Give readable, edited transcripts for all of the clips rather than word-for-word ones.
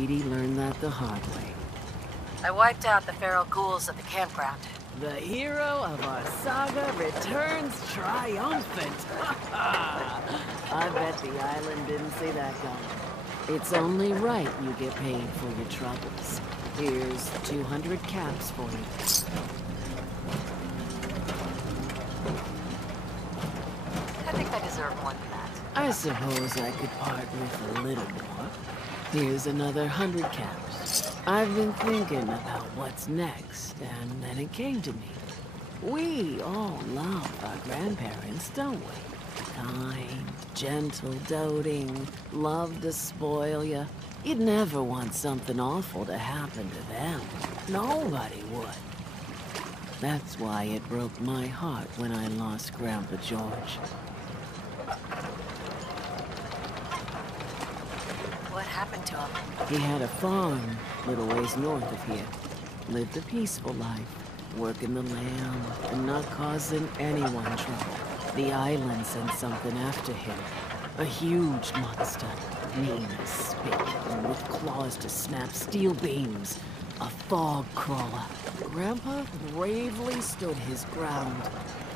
Edie learned that the hard way. I wiped out the feral ghouls at the campground. The hero of our saga returns triumphant. I bet the island didn't see that coming. It's only right you get paid for your troubles. Here's 200 caps for you. I think I deserve more than that. I suppose I could part with a little more. Here's another 100 caps. I've been thinking about what's next, and then it came to me. We all love our grandparents, don't we? Kind, gentle, doting, love to spoil you. You'd never want something awful to happen to them. Nobody would. That's why it broke my heart when I lost Grandpa George. What happened to him? He had a farm, little ways north of here. Lived a peaceful life, working the land and not causing anyone trouble. The island sent something after him. A huge monster, mean as spit, and with claws to snap steel beams. A fog crawler. Grandpa bravely stood his ground,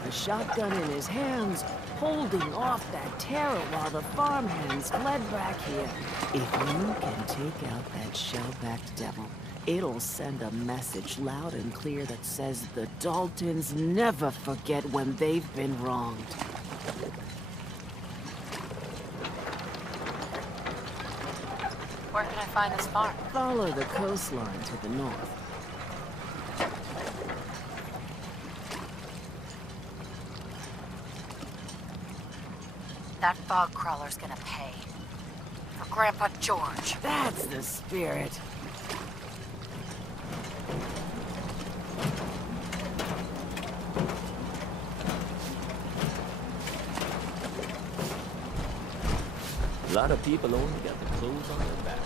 a shotgun in his hands, holding off that terror while the farmhands fled back here. If you can take out that shell-backed devil, it'll send a message loud and clear that says the Daltons never forget when they've been wronged. Where can I find this farm? Follow the coastline to the north. That fog crawler's gonna pay. For Grandpa George. That's the spirit. A lot of people only got the clothes on their back.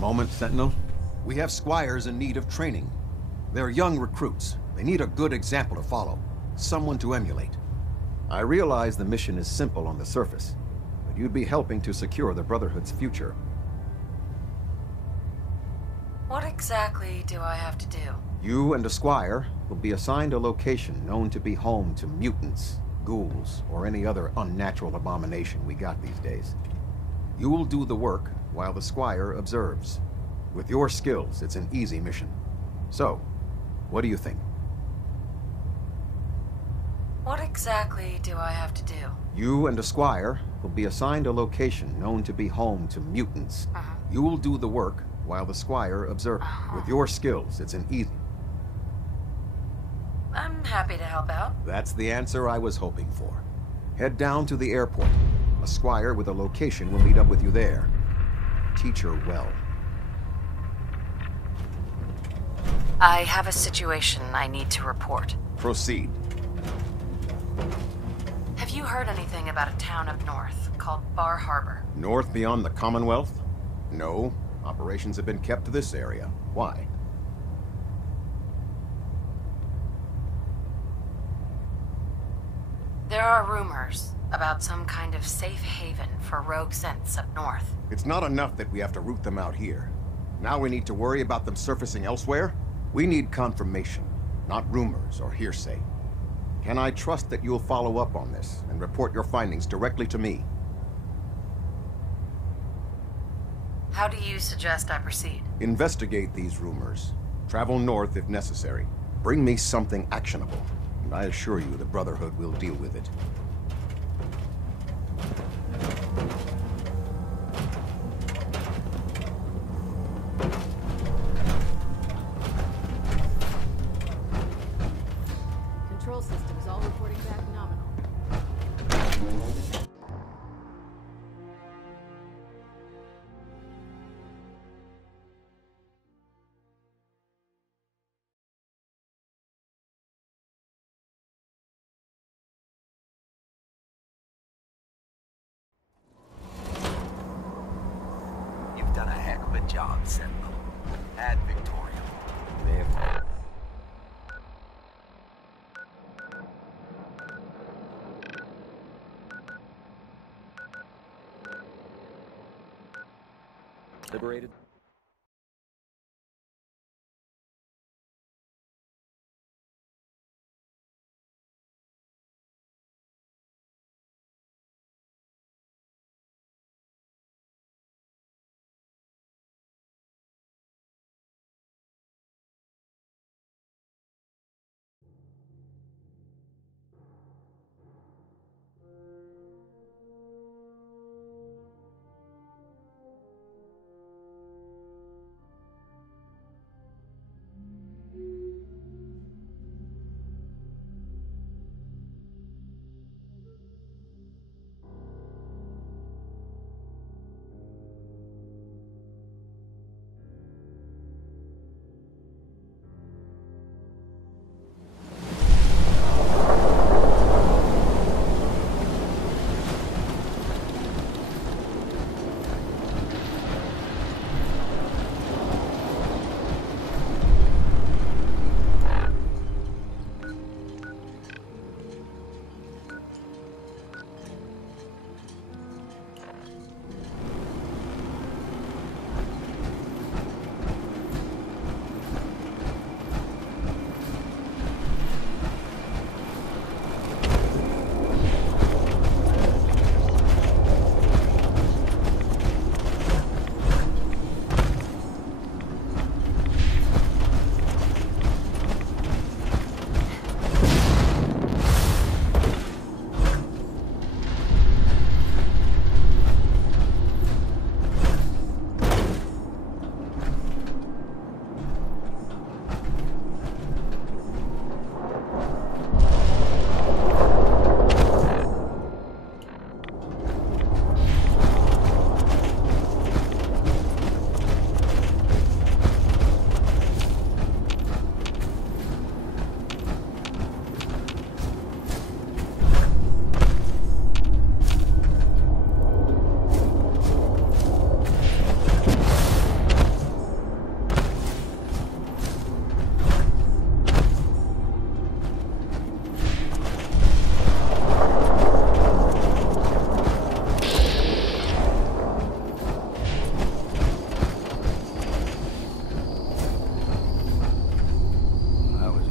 Moment, Sentinel. We have squires in need of training. They're young recruits. They need a good example to follow, someone to emulate. I realize the mission is simple on the surface, but you'd be helping to secure the Brotherhood's future. What exactly do I have to do? You and a squire will be assigned a location known to be home to mutants, ghouls, or any other unnatural abomination we got these days. You will do the work while the squire observes. With your skills, it's an easy mission. So, what do you think? What exactly do I have to do? You and a squire will be assigned a location known to be home to mutants. You will do the work while the squire observes. With your skills, it's an easy... I'm happy to help out. That's the answer I was hoping for. Head down to the airport. A squire with a location will meet up with you there. Teach her well. I have a situation I need to report. Proceed. Have you heard anything about a town up north called Bar Harbor? North beyond the Commonwealth? No. Operations have been kept to this area. Why? There are rumors about some kind of safe haven for rogue synths up north. It's not enough that we have to root them out here. Now we need to worry about them surfacing elsewhere? We need confirmation, not rumors or hearsay. Can I trust that you'll follow up on this and report your findings directly to me? How do you suggest I proceed? Investigate these rumors. Travel north if necessary. Bring me something actionable, and I assure you the Brotherhood will deal with it. Control systems all reporting back nominal. You've done a heck of a job, Sentinel. Ad Victoriam. Therefore... Liberated.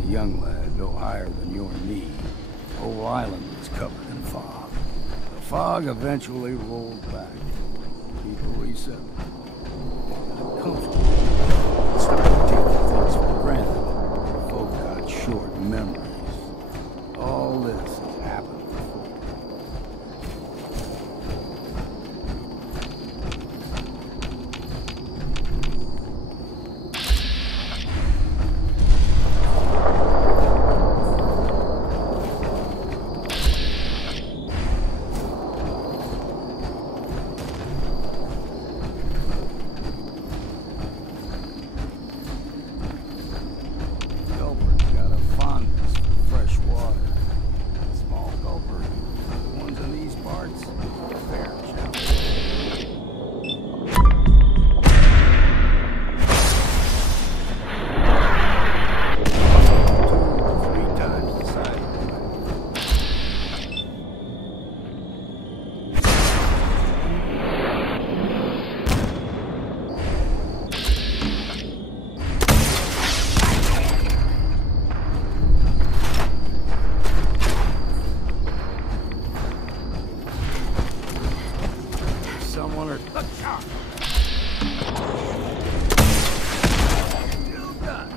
young lad, no higher than your knee. The whole island was covered in fog. The fog eventually rolled back. People resettled. Got comfortable. Started taking things for granted. Folk got short memories. All this has happened before. one or... Still done.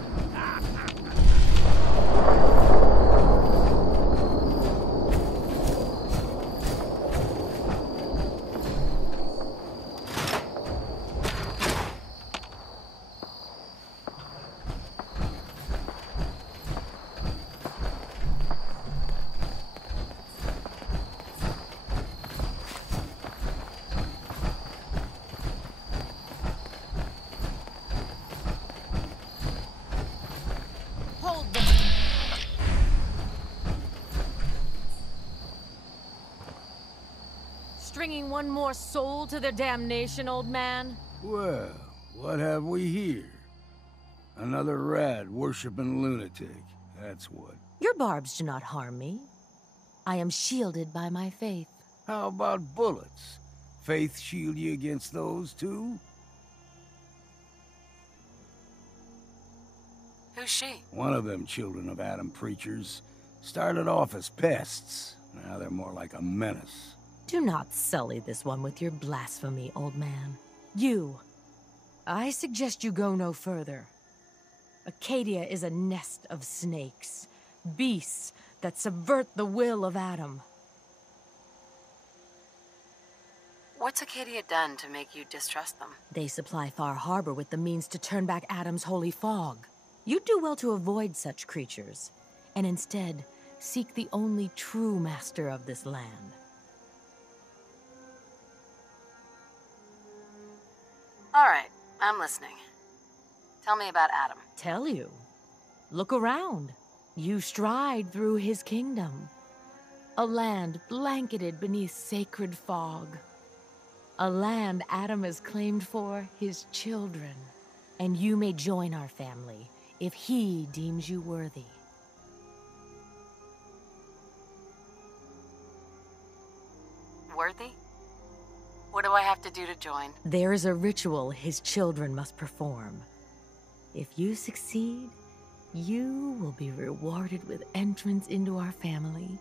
Stringing one more soul to their damnation, old man? Well, what have we here? Another rad-worshipping lunatic, that's what. Your barbs do not harm me. I am shielded by my faith. How about bullets? Faith shield you against those, too? Who's she? One of them children of Adam preachers. Started off as pests. Now they're more like a menace. Do not sully this one with your blasphemy, old man. You. I suggest you go no further. Acadia is a nest of snakes. Beasts that subvert the will of Adam. What's Acadia done to make you distrust them? They supply Far Harbor with the means to turn back Adam's holy fog. You'd do well to avoid such creatures, and instead seek the only true master of this land. All right, I'm listening. Tell me about Adam. Tell you. Look around. You stride through his kingdom. A land blanketed beneath sacred fog. A land Adam has claimed for his children. And you may join our family if he deems you worthy. Worthy? What do I have to do to join? There is a ritual his children must perform. If you succeed, you will be rewarded with entrance into our family.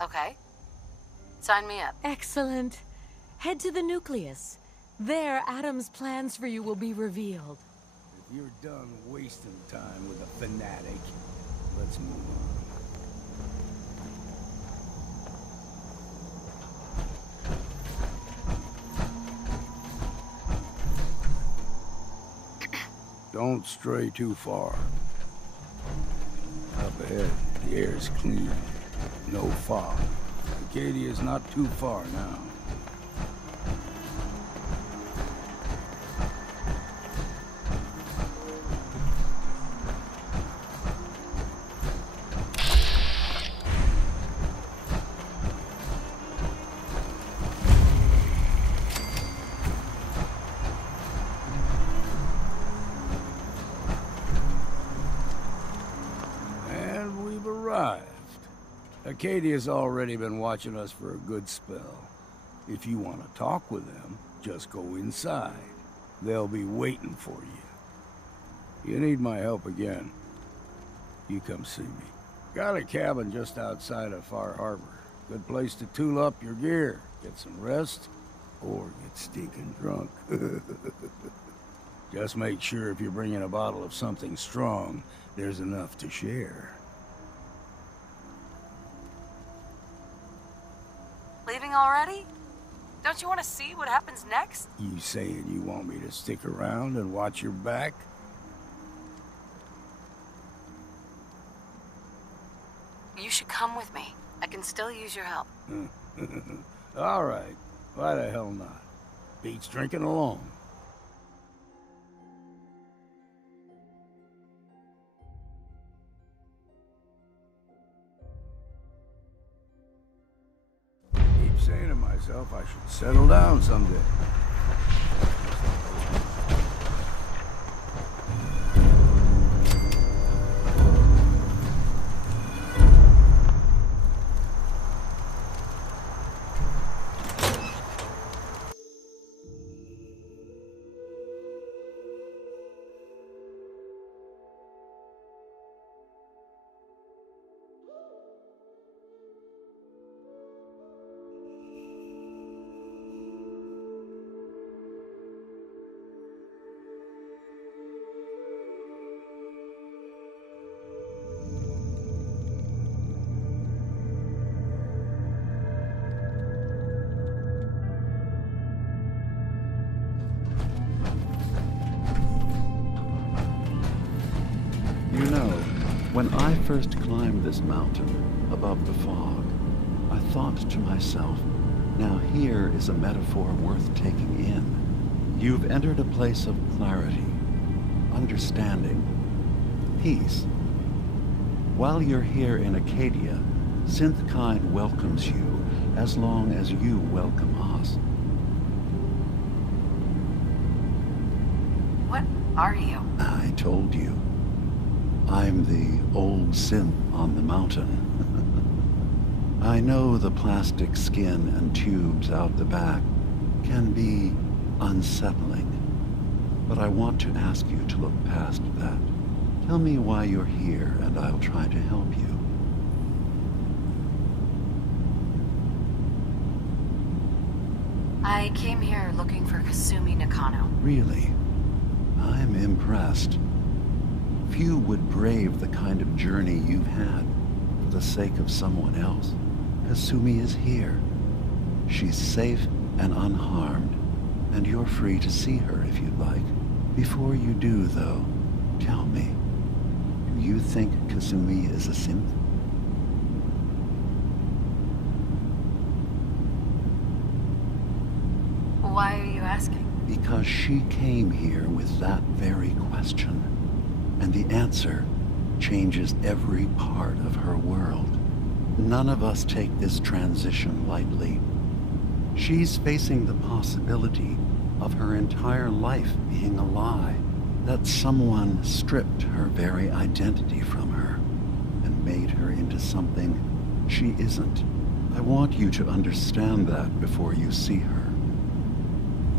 Okay. Sign me up. Excellent. Head to the nucleus. There, Adam's plans for you will be revealed. If you're done wasting time with a fanatic, let's move on. Don't stray too far. Up ahead, the air's clean. No fog. Acadia's not too far now. And we've arrived. Acadia's already been watching us for a good spell. If you want to talk with them, just go inside. They'll be waiting for you. You need my help again, you come see me. Got a cabin just outside of Far Harbor. Good place to tool up your gear, get some rest, or get stinking drunk. Just make sure if you're bringing a bottle of something strong, there's enough to share. Leaving already? Don't you want to see what happens next? You saying you want me to stick around and watch your back? You should come with me. I can still use your help. All right. Why the hell not? Beats drinking alone. Keep saying to myself I should settle down someday. When I first climbed this mountain above the fog, I thought to myself, now here is a metaphor worth taking in. You've entered a place of clarity, understanding, peace. While you're here in Acadia, Synthkind welcomes you as long as you welcome us. What are you? I told you. I'm the old synth on the mountain. I know the plastic skin and tubes out the back can be unsettling, but I want to ask you to look past that. Tell me why you're here, and I'll try to help you. I came here looking for Kasumi Nakano. Really? I'm impressed. Few would brave the kind of journey you've had for the sake of someone else. Kasumi is here. She's safe and unharmed, and you're free to see her if you'd like. Before you do, though, tell me, do you think Kasumi is a synth? Why are you asking? Because she came here with that very question, and the answer changes every part of her world. None of us take this transition lightly. She's facing the possibility of her entire life being a lie, that someone stripped her very identity from her and made her into something she isn't. I want you to understand that before you see her.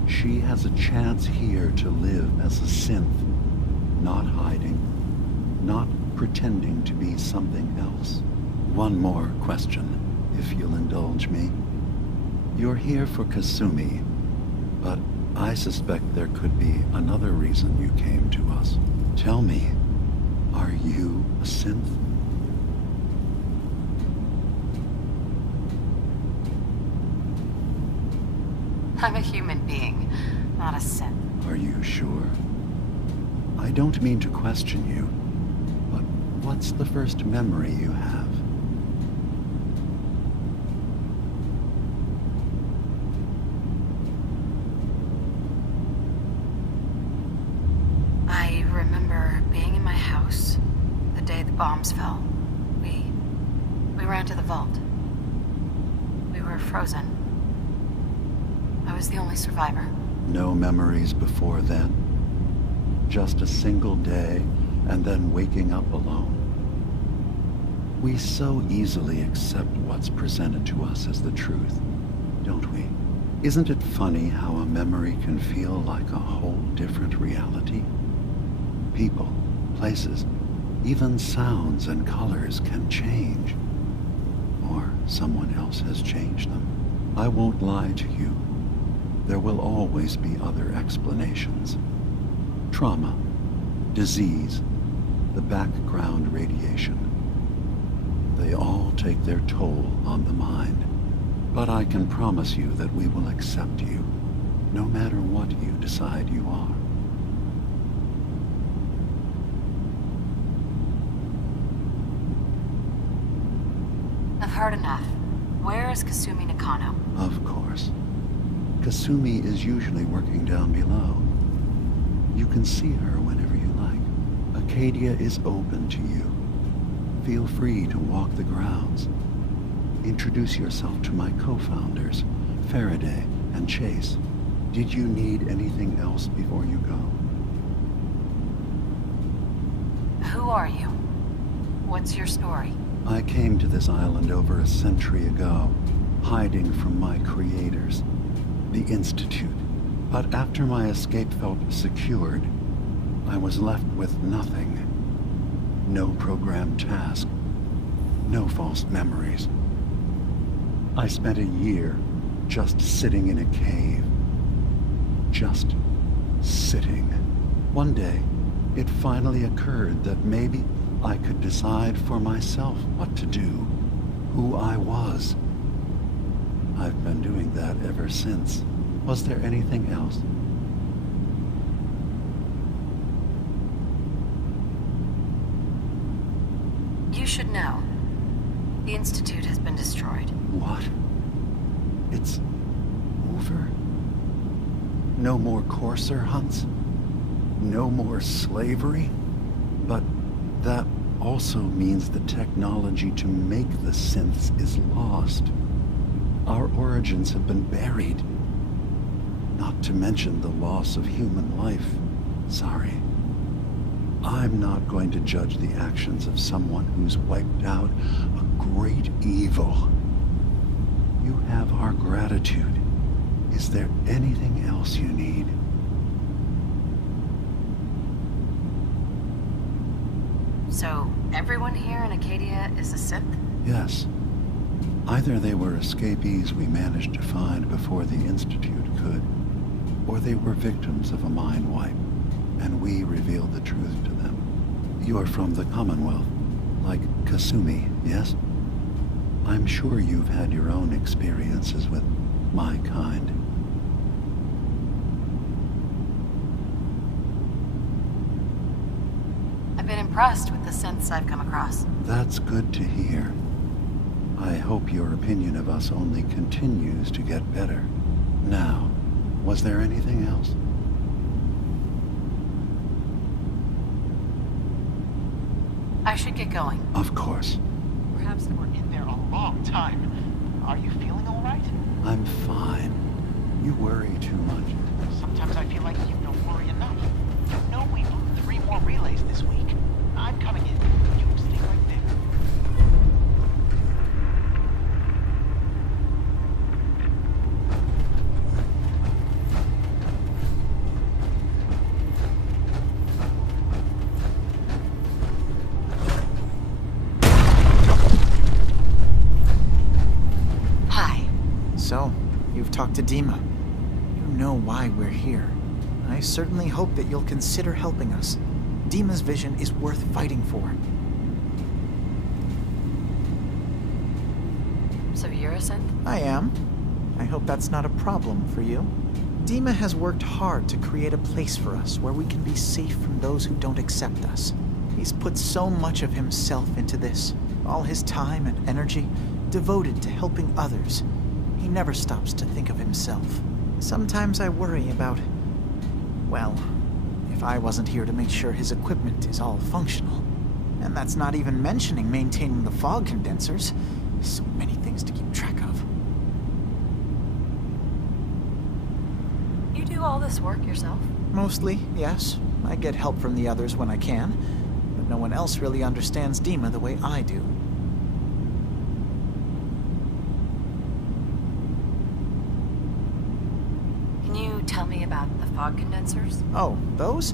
She has a chance here to live as a synth, not hiding, not pretending to be something else. One more question, if you'll indulge me. You're here for Kasumi, but I suspect there could be another reason you came to us. Tell me, are you a synth? I'm a human being, not a synth. Are you sure? I don't mean to question you, but what's the first memory you have? I remember being in my house the day the bombs fell. We ran to the vault. We were frozen. I was the only survivor. No memories before then? Just a single day, and then waking up alone? We so easily accept what's presented to us as the truth, don't we? Isn't it funny how a memory can feel like a whole different reality? People, places, even sounds and colors can change. Or someone else has changed them. I won't lie to you. There will always be other explanations. Trauma, disease, the background radiation. They all take their toll on the mind. But I can promise you that we will accept you, no matter what you decide you are. I've heard enough. Where is Kasumi Nakano? Of course. Kasumi is usually working down below. You can see her whenever you like. Acadia is open to you. Feel free to walk the grounds. Introduce yourself to my co-founders, Faraday and Chase. Did you need anything else before you go? Who are you? What's your story? I came to this island over a century ago, hiding from my creators, the Institute. But after my escape felt secured, I was left with nothing. No programmed task, no false memories. I spent a year just sitting in a cave. Just sitting. One day, it finally occurred that maybe I could decide for myself what to do, who I was. I've been doing that ever since. Was there anything else? should know. The Institute has been destroyed. What? It's over? No more courser hunts? No more slavery? But that also means the technology to make the synths is lost. Our origins have been buried. Not to mention the loss of human life. Sorry. I'm not going to judge the actions of someone who's wiped out a great evil. You have our gratitude. Is there anything else you need? So, everyone here in Acadia is a synth? Yes. Either they were escapees we managed to find before the Institute could, or they were victims of a mind wipe, and we revealed the truth to them. You're from the Commonwealth, like Kasumi, yes? I'm sure you've had your own experiences with my kind. I've been impressed with the synths I've come across. That's good to hear. I hope your opinion of us only continues to get better. Now, was there anything else? I should get going. Of course. Perhaps they were in there a long time. Are you feeling all right? I'm fine. You worry too much. Sometimes I feel like you don't worry enough. You know we blew 3 more relays this week. I'm coming in. You stay right there. So, you've talked to Dima. You know why we're here. I certainly hope that you'll consider helping us. Dima's vision is worth fighting for. So you're a synth? I am. I hope that's not a problem for you. Dima has worked hard to create a place for us where we can be safe from those who don't accept us. He's put so much of himself into this, all his time and energy devoted to helping others. He never stops to think of himself. Sometimes I worry about, well, if I wasn't here to make sure his equipment is all functional. And that's not even mentioning maintaining the fog condensers. So many things to keep track of. You do all this work yourself? Mostly, yes. I get help from the others when I can, but no one else really understands Dima the way I do. Tell me about the fog condensers? Oh, those?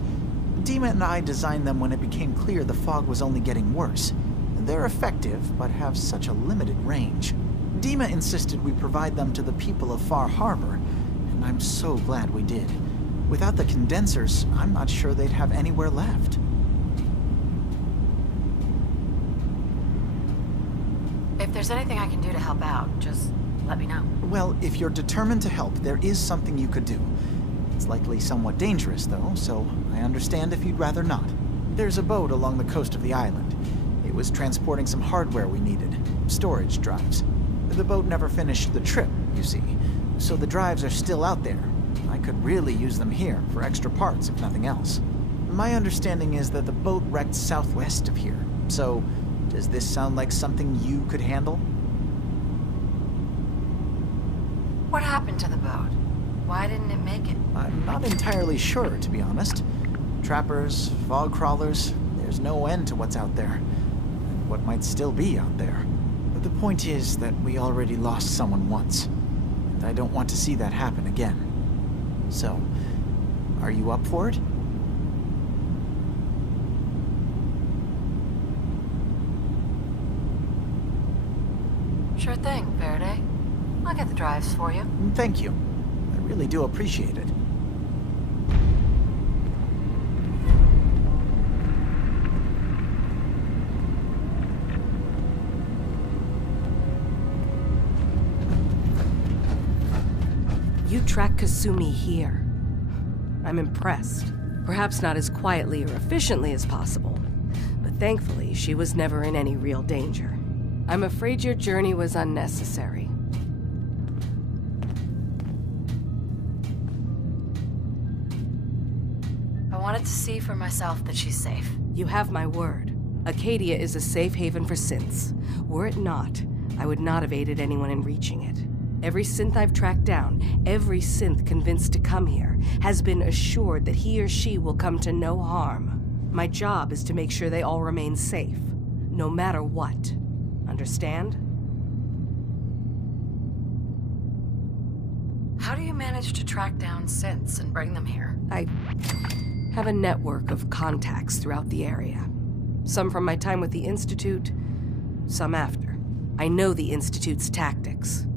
Dima and I designed them when it became clear the fog was only getting worse. They're effective, but have such a limited range. Dima insisted we provide them to the people of Far Harbor, and I'm so glad we did. Without the condensers, I'm not sure they'd have anywhere left. If there's anything I can do to help out, just let me know. Well, if you're determined to help, there is something you could do. It's likely somewhat dangerous, though, so I understand if you'd rather not. There's a boat along the coast of the island. It was transporting some hardware we needed, storage drives. The boat never finished the trip, you see, so the drives are still out there. I could really use them here for extra parts, if nothing else. My understanding is that the boat wrecked southwest of here, so does this sound like something you could handle? What happened to the boat? Why didn't it make it? I'm not entirely sure, to be honest. Trappers, fog crawlers, there's no end to what's out there. And what might still be out there. But the point is that we already lost someone once. And I don't want to see that happen again. So, are you up for it? Sure thing, Faraday. I'll get the drives for you. Thank you. I really do appreciate it. You track Kasumi here. I'm impressed. Perhaps not as quietly or efficiently as possible, but Thankfully, she was never in any real danger. I'm afraid your journey was unnecessary. I wanted to see for myself that she's safe. You have my word. Acadia is a safe haven for synths. Were it not, I would not have aided anyone in reaching it. Every synth I've tracked down, every synth convinced to come here, has been assured that he or she will come to no harm. My job is to make sure they all remain safe, no matter what. Understand? How do you manage to track down synths and bring them here? I have a network of contacts throughout the area. Some from my time with the Institute, some after. I know the Institute's tactics,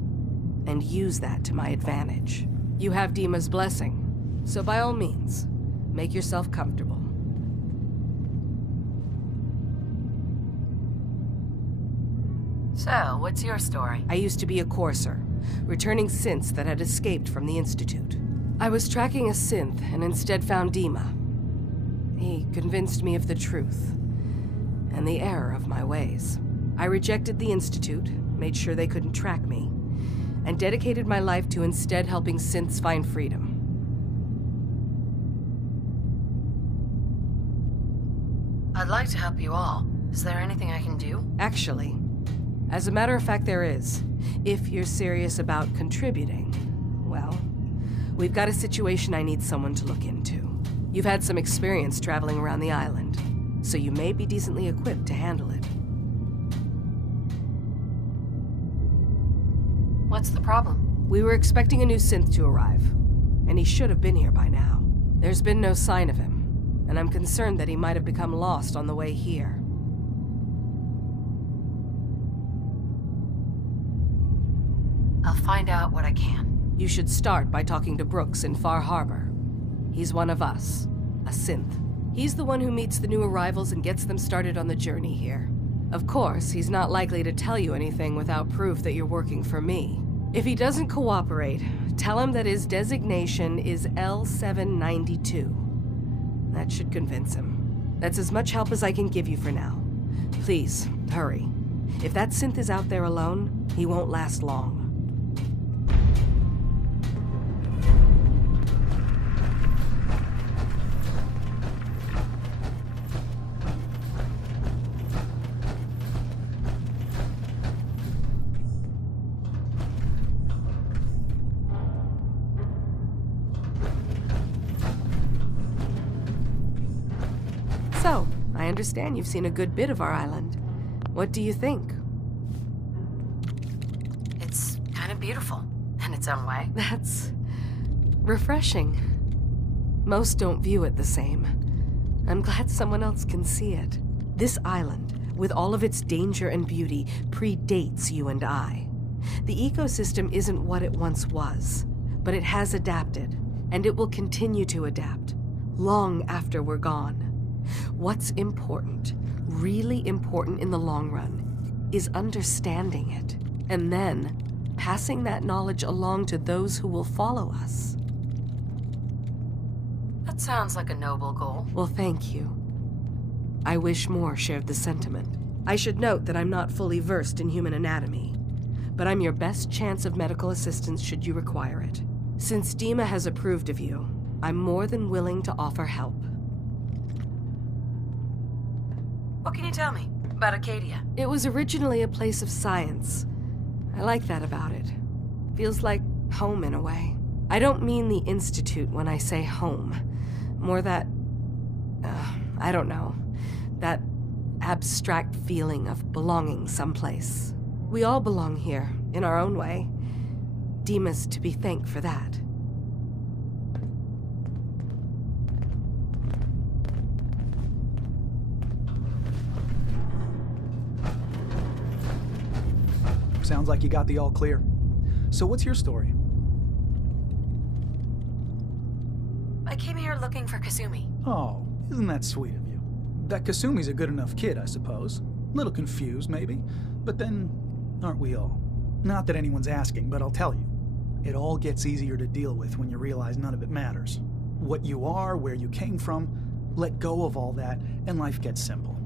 and use that to my advantage. You have Dima's blessing, so by all means, make yourself comfortable. So, what's your story? I used to be a courser, returning synths that had escaped from the Institute. I was tracking a synth and instead found Dima. He convinced me of the truth and the error of my ways. I rejected the Institute, made sure they couldn't track me, and dedicated my life to instead helping synths find freedom. I'd like to help you all. Is there anything I can do? Actually, as a matter of fact, there is. If you're serious about contributing, well, we've got a situation I need someone to look into. You've had some experience traveling around the island, so you may be decently equipped to handle it. What's the problem? We were expecting a new synth to arrive, and he should have been here by now. There's been no sign of him, and I'm concerned that he might have become lost on the way here. I'll find out what I can. You should start by talking to Brooks in Far Harbor. He's one of us, a synth. He's the one who meets the new arrivals and gets them started on the journey here. Of course, he's not likely to tell you anything without proof that you're working for me. If he doesn't cooperate, tell him that his designation is L792. That should convince him. That's as much help as I can give you for now. Please, hurry. If that synth is out there alone, he won't last long. So, I understand you've seen a good bit of our island. What do you think? It's kind of beautiful, in its own way. That's refreshing. Most don't view it the same. I'm glad someone else can see it. This island, with all of its danger and beauty, predates you and I. The ecosystem isn't what it once was, but it has adapted, and it will continue to adapt, long after we're gone. What's important, really important in the long run, is understanding it, and then passing that knowledge along to those who will follow us. That sounds like a noble goal. Well, thank you. I wish more shared the sentiment. I should note that I'm not fully versed in human anatomy, but I'm your best chance of medical assistance should you require it. Since Dima has approved of you, I'm more than willing to offer help. What can you tell me about Acadia? It was originally a place of science. I like that about it. Feels like home in a way. I don't mean the Institute when I say home. More that, I don't know, that abstract feeling of belonging someplace. We all belong here, in our own way. Dima's to be thanked for that. Sounds like you got the all clear. So what's your story? I came here looking for Kasumi. Oh, isn't that sweet of you? That Kasumi's a good enough kid, I suppose. Little confused, maybe. But then, aren't we all? Not that anyone's asking, but I'll tell you. It all gets easier to deal with when you realize none of it matters. What you are, where you came from, let go of all that, and life gets simple.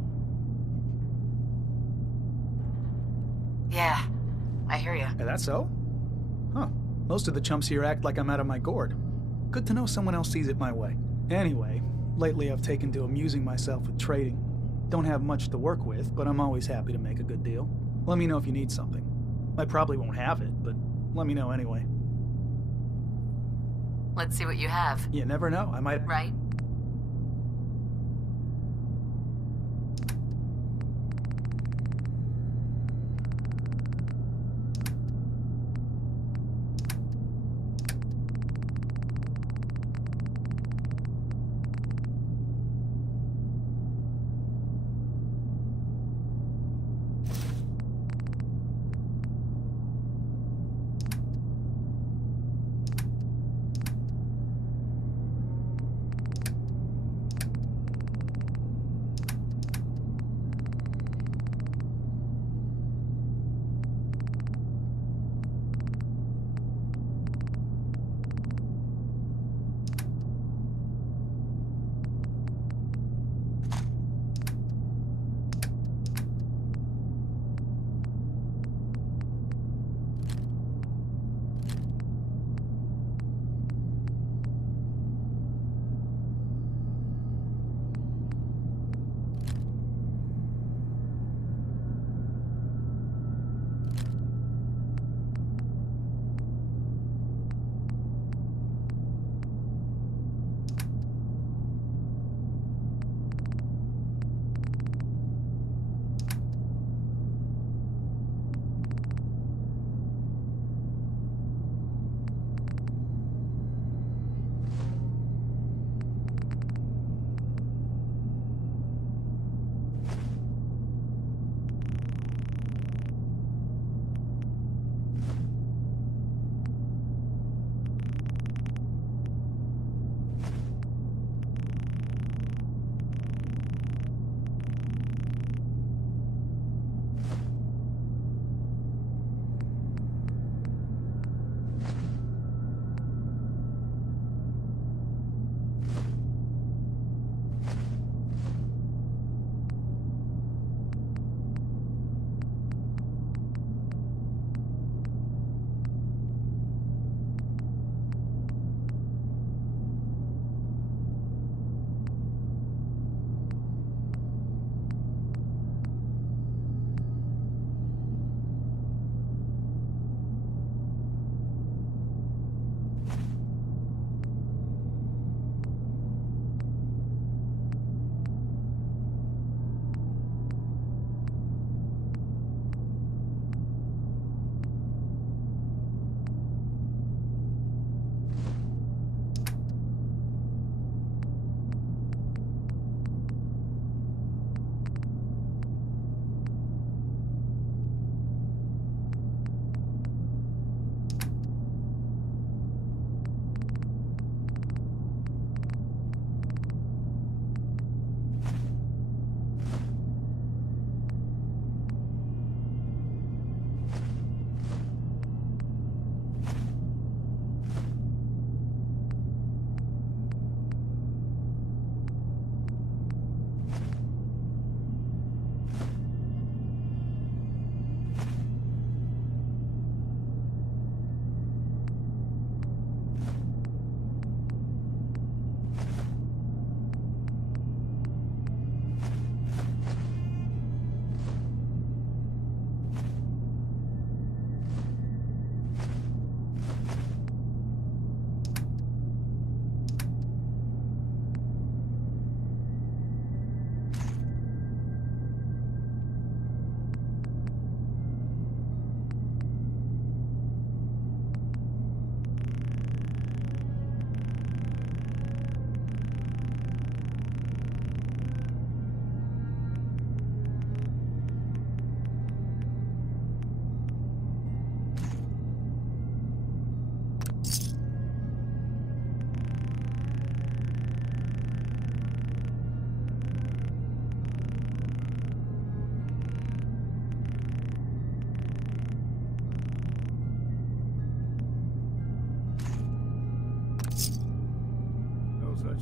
Yeah, I hear you. Is that so? Huh. Most of the chumps here act like I'm out of my gourd. Good to know someone else sees it my way. Anyway, lately I've taken to amusing myself with trading. Don't have much to work with, but I'm always happy to make a good deal. Let me know if you need something. I probably won't have it, but let me know anyway. Let's see what you have. You never know, I might... Right?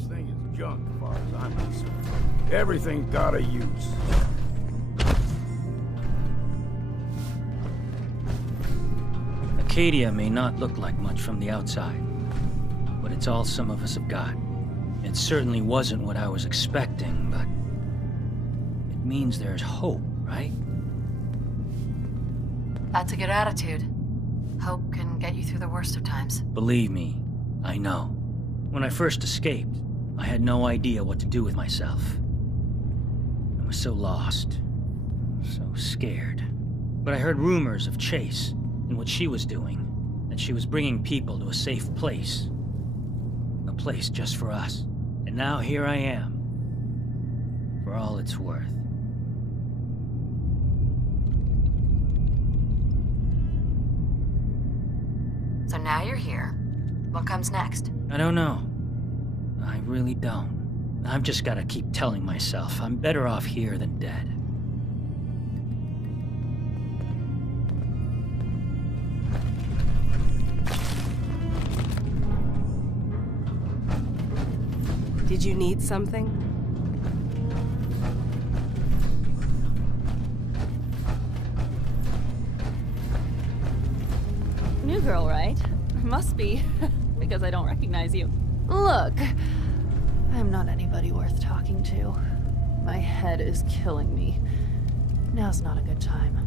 thing is junk as far as I'm concerned. Everything's got a use. Acadia may not look like much from the outside, but it's all some of us have got. It certainly wasn't what I was expecting, but it means there's hope, right? That's a good attitude. Hope can get you through the worst of times. Believe me, I know. When I first escaped, I had no idea what to do with myself. I was so lost, so scared. But I heard rumors of Chase and what she was doing, that she was bringing people to a safe place. A place just for us. And now here I am, for all it's worth. So now you're here. What comes next? I don't know. I really don't. I've just gotta keep telling myself I'm better off here than dead. Did you need something? New girl, right? Must be, because I don't recognize you. Look, I'm not anybody worth talking to. My head is killing me. Now's not a good time.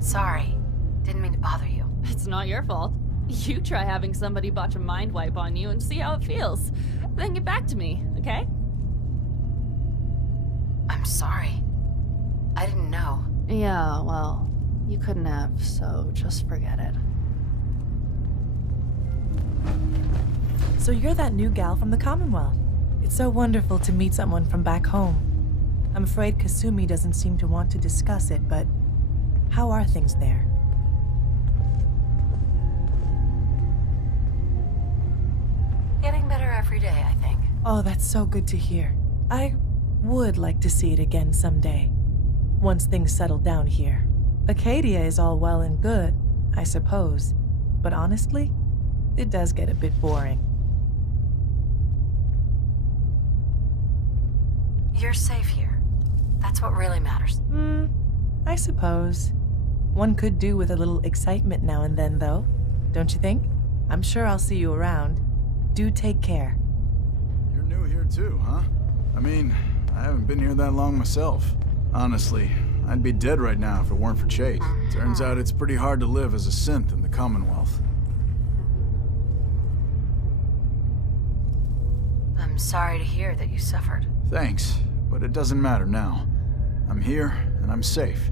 Sorry. Didn't mean to bother you. It's not your fault. You try having somebody botch a mind wipe on you and see how it feels. Then get back to me, okay? I'm sorry. I didn't know. Yeah, well, you couldn't have, so just forget it. So you're that new gal from the Commonwealth. It's so wonderful to meet someone from back home. I'm afraid Kasumi doesn't seem to want to discuss it, but how are things there? Getting better every day, I think. Oh, that's so good to hear. I would like to see it again someday. Once things settle down here. Acadia is all well and good, I suppose. But honestly, it does get a bit boring. You're safe here. That's what really matters. I suppose. One could do with a little excitement now and then, though. Don't you think? I'm sure I'll see you around. Do take care. You're new here too, huh? I mean, I haven't been here that long myself. Honestly, I'd be dead right now if it weren't for Chase. Turns out it's pretty hard to live as a synth in the Commonwealth. I'm sorry to hear that you suffered. Thanks, but it doesn't matter now. I'm here, and I'm safe.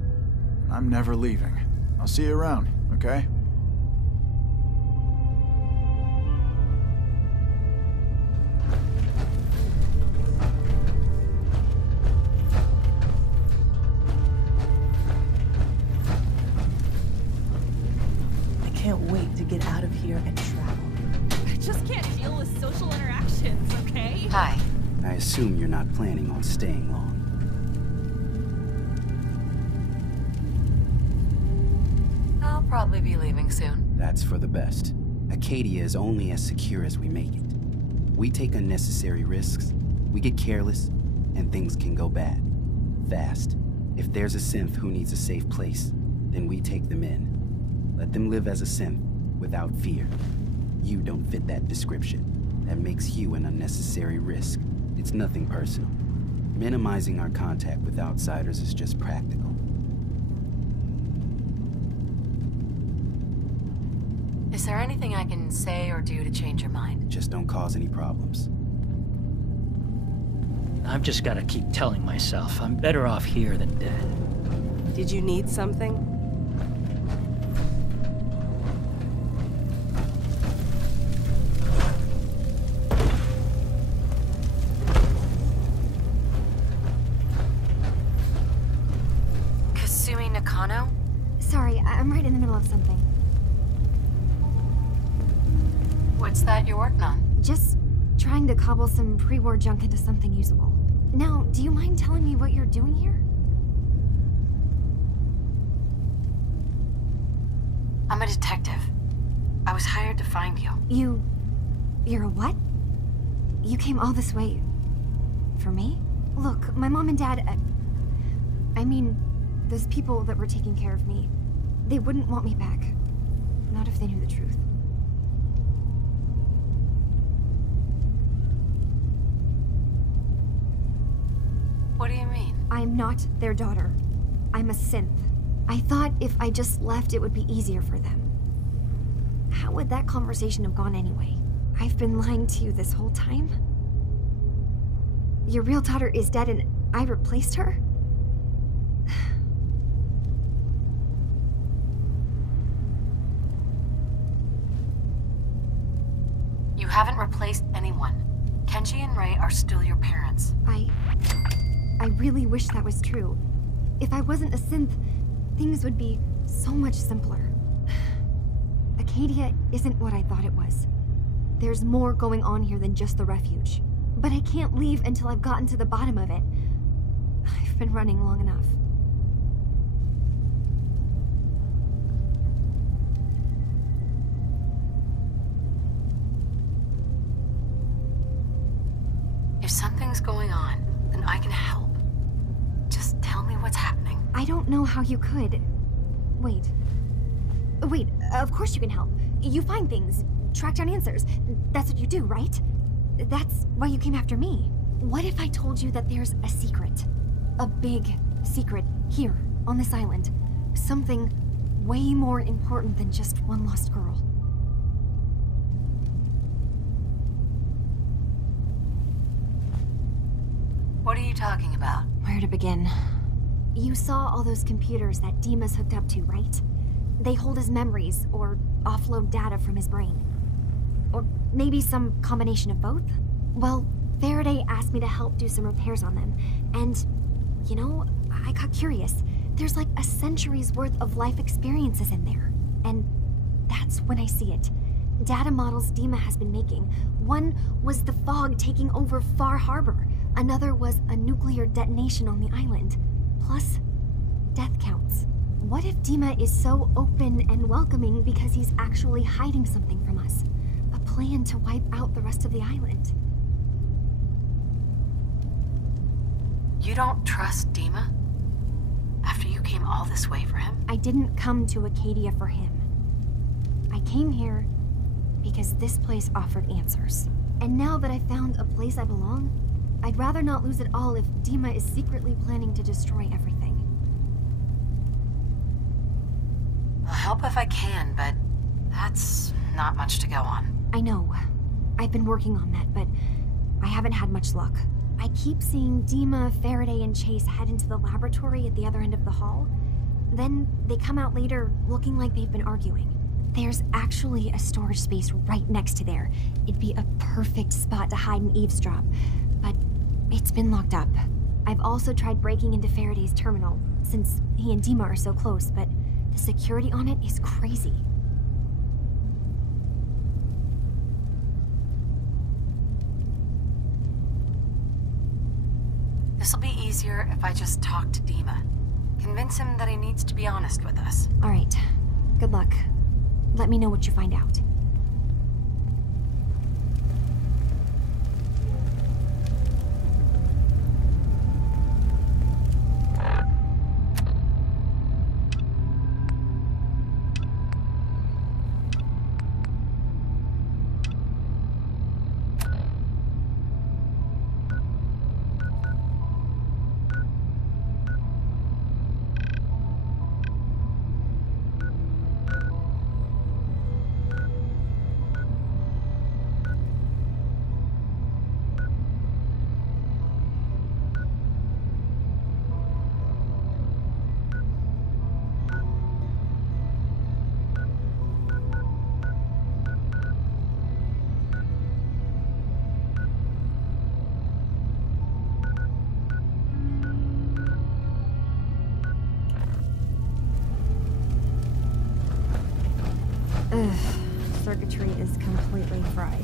I'm never leaving. I'll see you around, okay? I can't wait to get out of here and travel. I just can't deal with social interactions, okay? Hi. I assume you're not planning on staying long. I'll probably be leaving soon. That's for the best. Acadia is only as secure as we make it. We take unnecessary risks, we get careless, and things can go bad. Fast. If there's a synth who needs a safe place, then we take them in. Let them live as a synth, without fear. You don't fit that description. That makes you an unnecessary risk. It's nothing personal. Minimizing our contact with outsiders is just practical. Is there anything I can say or do to change your mind? Just don't cause any problems. I've just gotta keep telling myself I'm better off here than dead. Did you need something? Sorry, I'm right in the middle of something. What's that you're working on? Just trying to cobble some pre-war junk into something usable. Now, do you mind telling me what you're doing here? I'm a detective. I was hired to find you. You're a what? You came all this way... for me? Look, my mom and dad... I mean, those people that were taking care of me... They wouldn't want me back. Not if they knew the truth. What do you mean? I'm not their daughter. I'm a synth. I thought if I just left, it would be easier for them. How would that conversation have gone anyway? I've been lying to you this whole time? Your real daughter is dead and I replaced her? You haven't replaced anyone. Kenji and Ray are still your parents. I really wish that was true. If I wasn't a synth, things would be so much simpler. Acadia isn't what I thought it was. There's more going on here than just the refuge. But I can't leave until I've gotten to the bottom of it. I've been running long enough. If something's going on, then I can help. Just tell me what's happening. I don't know how you could. Wait, of course you can help. You find things, track down answers. That's what you do, right? That's why you came after me. What if I told you that there's a secret? A big secret here, on this island. Something way more important than just one lost girl. What are you talking about? Where to begin? You saw all those computers that Dima's hooked up to, right? They hold his memories, or offload data from his brain. Or maybe some combination of both? Well, Faraday asked me to help do some repairs on them, and, you know, I got curious. There's like a century's worth of life experiences in there. And that's when I see it. Data models Dima has been making. One was the fog taking over Far Harbor. Another was a nuclear detonation on the island. Plus, death counts. What if Dima is so open and welcoming because he's actually hiding something from us? A plan to wipe out the rest of the island. You don't trust Dima? After you came all this way for him? I didn't come to Acadia for him. I came here because this place offered answers. And now that I found a place I belong, I'd rather not lose it all if Dima is secretly planning to destroy everything. I'll help if I can, but that's not much to go on. I know. I've been working on that, but I haven't had much luck. I keep seeing Dima, Faraday, and Chase head into the laboratory at the other end of the hall. Then they come out later looking like they've been arguing. There's actually a storage space right next to there. It'd be a perfect spot to hide and eavesdrop, but it's been locked up. I've also tried breaking into Faraday's terminal, since he and Dima are so close, but the security on it is crazy. This'll be easier if I just talk to Dima. Convince him that he needs to be honest with us. All right. Good luck. Let me know what you find out. Circuitry is completely fried.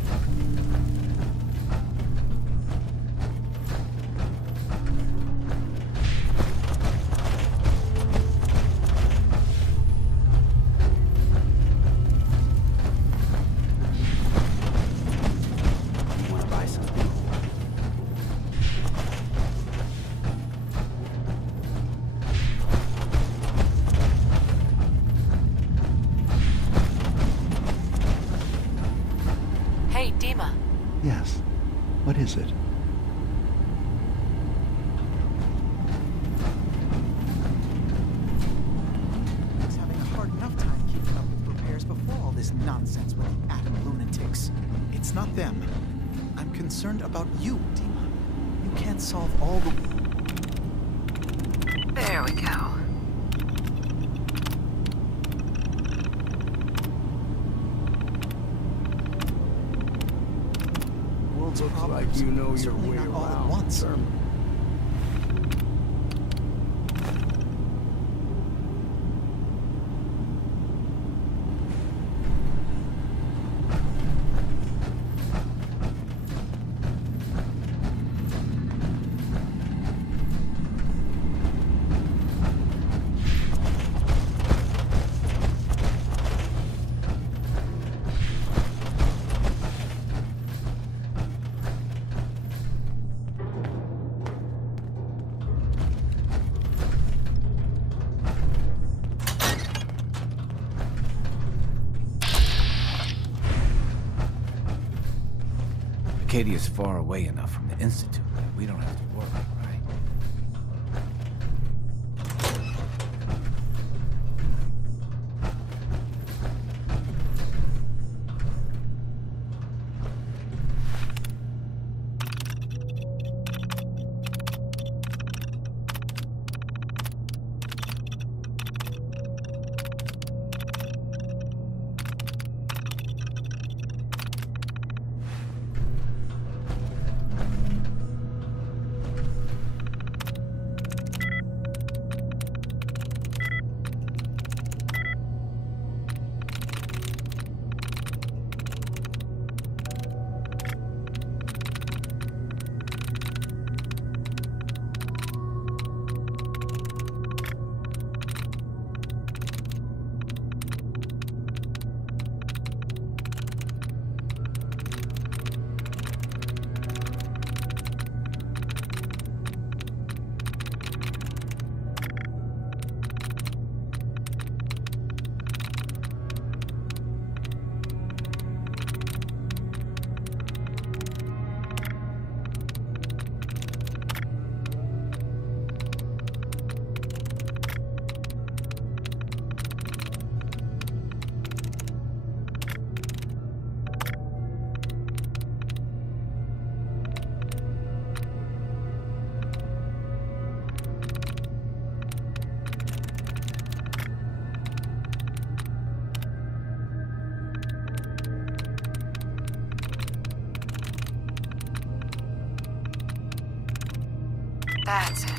Hey, Dima. Yes. What is it? I was having a hard enough time keeping up with repairs before all this nonsense with the atom lunatics. It's not them. I'm concerned about you, Dima. You can't solve all the... There we go. World's Looks problems, like you know your certainly way not all at around. once. Acadia's far away enough from the Institute that we don't have to worry, right? That's it.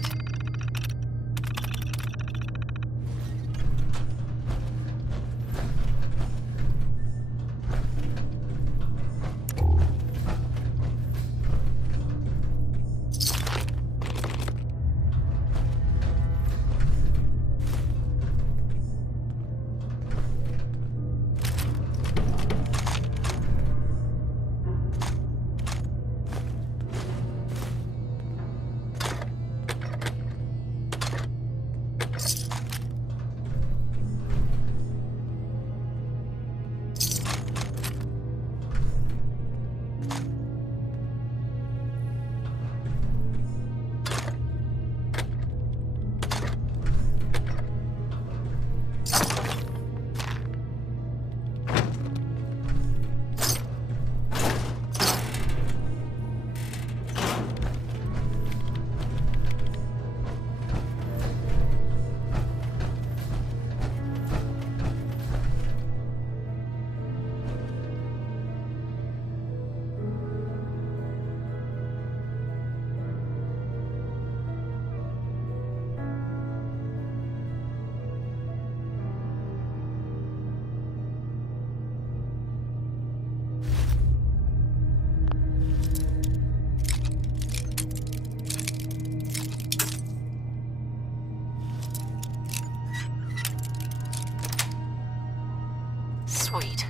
Sweet.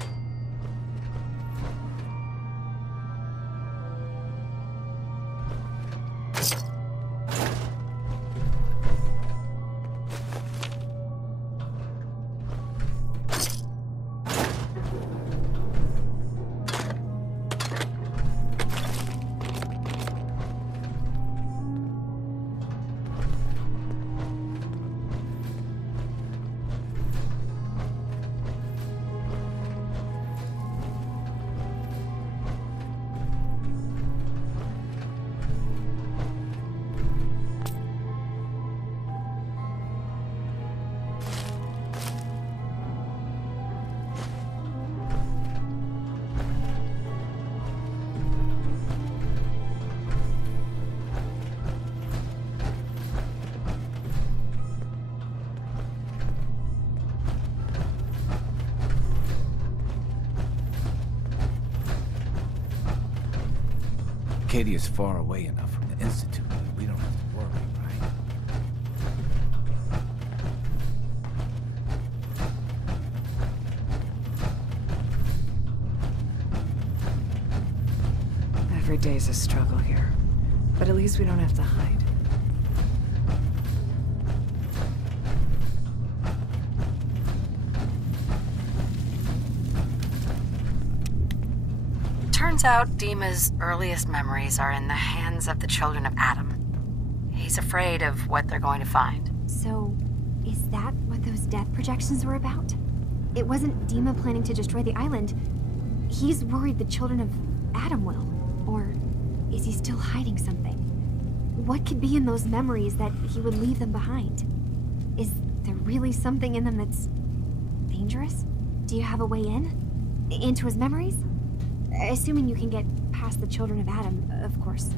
Acadia's far away enough from the Institute that we don't have to worry, right? Every day's a struggle here, but at least we don't have to hide. Turns out Dima's earliest memories are in the hands of the children of Adam. He's afraid of what they're going to find. So, is that what those death projections were about? It wasn't Dima planning to destroy the island. He's worried the children of Adam will. Or is he still hiding something? What could be in those memories that he would leave them behind? Is there really something in them that's dangerous? Do you have a way in? Into his memories? Assuming you can get past the children of Adam, of course.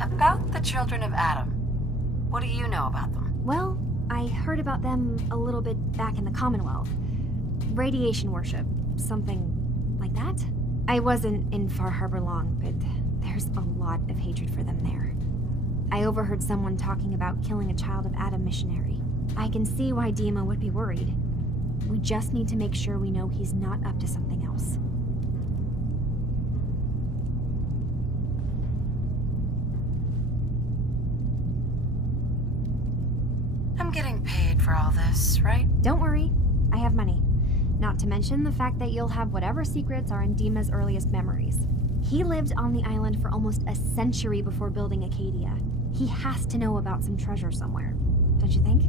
About the children of Adam, what do you know about them? Well, I heard about them a little bit back in the Commonwealth. Radiation worship, something like that. I wasn't in Far Harbor long, but there's a lot of hatred for them there. I overheard someone talking about killing a child of Adam missionary. I can see why Dima would be worried. We just need to make sure we know he's not up to something else. I'm getting paid for all this, right? Don't worry, I have money. Not to mention the fact that you'll have whatever secrets are in Dima's earliest memories. He lived on the island for almost a century before building Acadia. He has to know about some treasure somewhere, don't you think?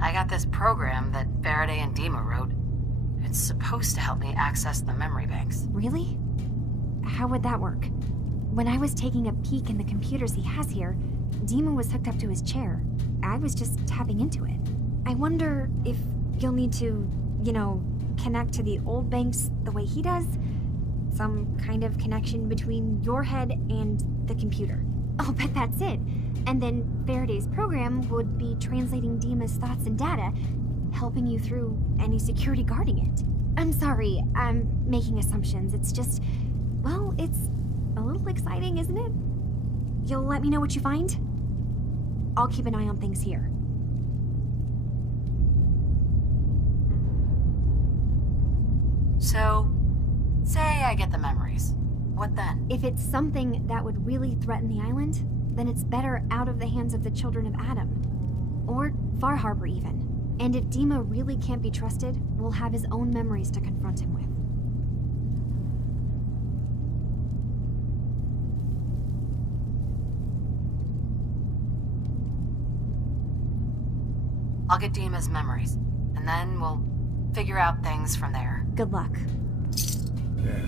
I got this program that Faraday and Dima wrote. It's supposed to help me access the memory banks. Really? How would that work? When I was taking a peek in the computers he has here, Dima was hooked up to his chair. I was just tapping into it. I wonder if you'll need to, connect to the old banks the way he does? Some kind of connection between your head and the computer. I'll bet that's it. And then Faraday's program would be translating Dima's thoughts and data, helping you through any security guarding it. I'm sorry, I'm making assumptions. It's just, well, it's a little exciting, isn't it? You'll let me know what you find? I'll keep an eye on things here. So, say I get the memories. What then? If it's something that would really threaten the island, then it's better out of the hands of the children of Adam. Or Far Harbor, even. And if Dima really can't be trusted, we'll have his own memories to confront him with. I'll get Dima's memories, and then we'll figure out things from there. Good luck. Yeah.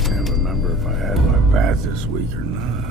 Can't remember if I had my bath this week or not.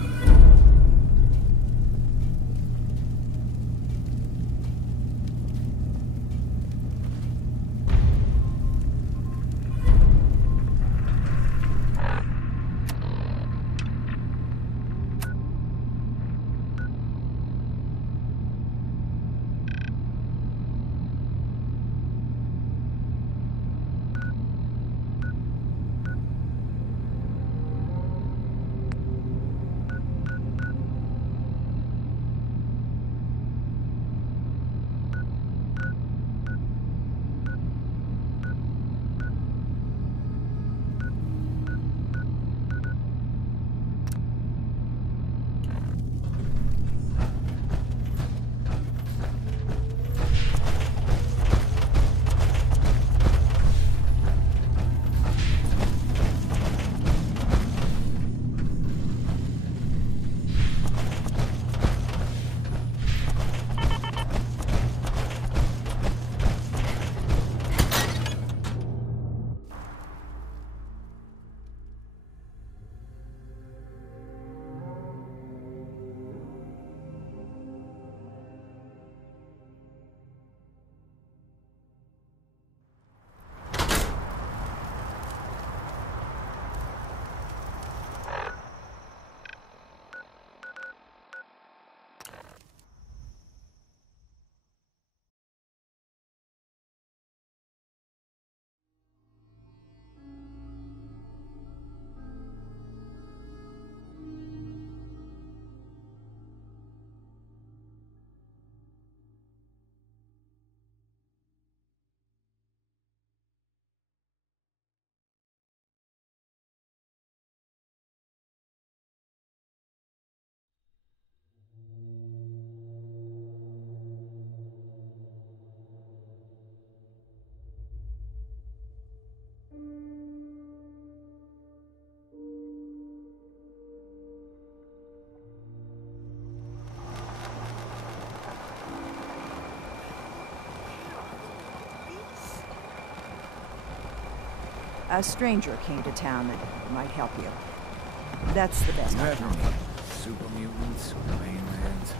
A stranger came to town that might help you. That's the best I can do. Super mutants, mainlands.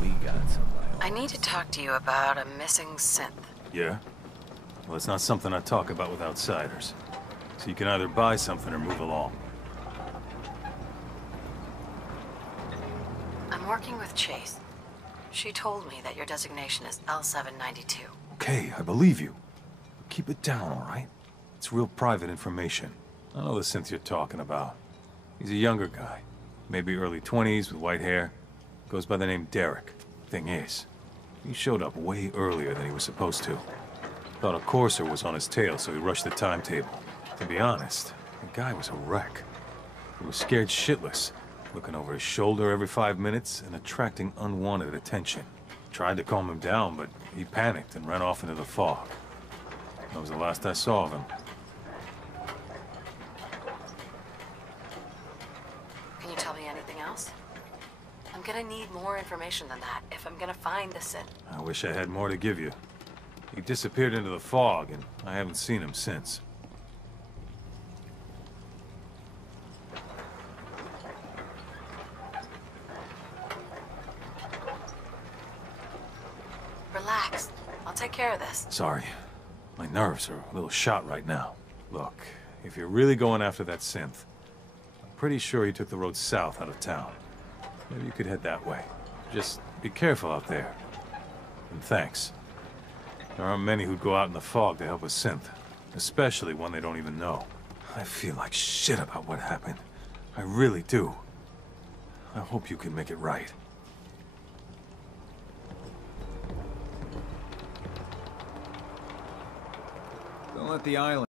We got somebody. I need to talk to you about a missing synth. Yeah? Well, it's not something I talk about with outsiders. So you can either buy something or move along. I'm working with Chase. She told me that your designation is L792. Okay, I believe you. But keep it down, all right? It's real private information. I know the synth you're talking about. He's a younger guy. Maybe early 20s with white hair. Goes by the name Derek. Thing is, he showed up way earlier than he was supposed to. Thought a courser was on his tail, so he rushed the timetable. To be honest, the guy was a wreck. He was scared shitless, looking over his shoulder every 5 minutes and attracting unwanted attention. Tried to calm him down, but he panicked and ran off into the fog. That was the last I saw of him. Can you tell me anything else? I'm gonna need more information than that if I'm gonna find the synth. I wish I had more to give you. He disappeared into the fog, and I haven't seen him since. Relax. I'll take care of this. Sorry. My nerves are a little shot right now. Look, if you're really going after that synth, I'm pretty sure he took the road south out of town. Maybe you could head that way. Just be careful out there. And thanks. There aren't many who'd go out in the fog to help a synth, especially one they don't even know. I feel like shit about what happened. I really do. I hope you can make it right. Don't let the island